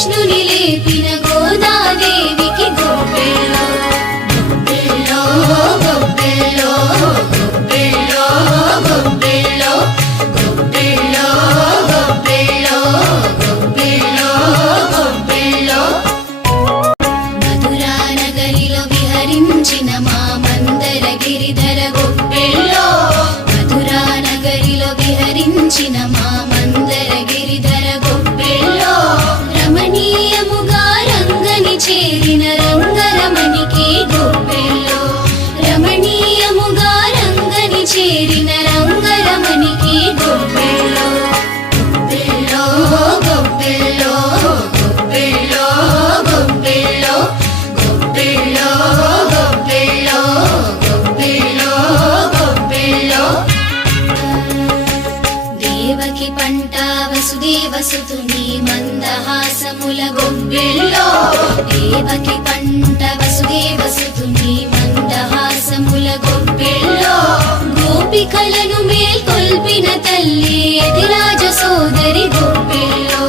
ವಿಷ್ಣು ఆసుతు నీ మందహాసముల గొబ్బిల్లో దేవకి పంట వసుదేవసుతు నీ మందహాసముల గొబ్బిల్లో గోపికలను మేల్కొల్పిన తల్లి ఎదిరాజ సోదరి గొబ్బిల్లో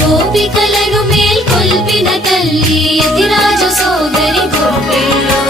గోపికలను మేల్కొల్పిన తల్లి ఎదిరాజ సోదరి గొబ్బిల్లో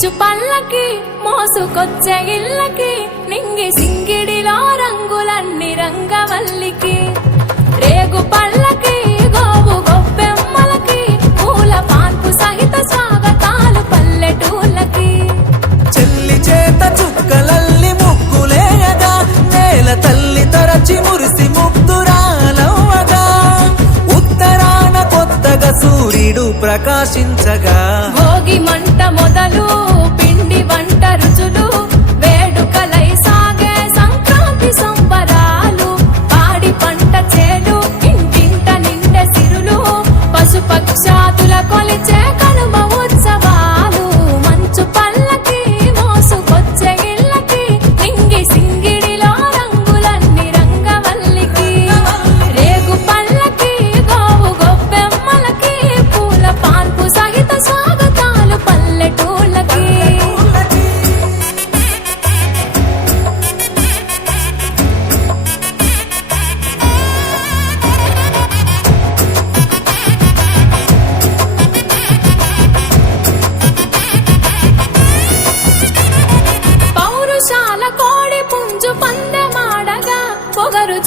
మంచు పళ్ళకి మోసుకొచ్చే ఇళ్ళకి నింగి సింగిడిలో రంగులన్నీ రంగవల్లికి. ప్రకాశించగా భోగి మంట మొదలు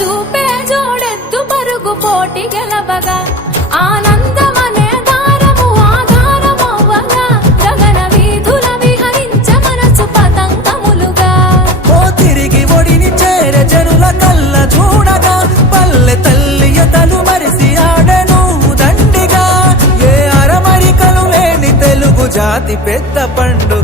చూపే జోడెత్తు పరుగు పోటీ గెలవగా. ఆనందమనే దారము ఆధారమవ్వగా గగన వీధుల విహరించ మనసు పతంకములుగా ఓ తిరిగి ఒడిని చేర జనుల కళ్ళ చూడగా. పల్లె తల్లి ఎతలు మరిసి ఆడను దండిగా. ఏ అరమరికలు తెలుగు జాతి పెద్ద పండుగ.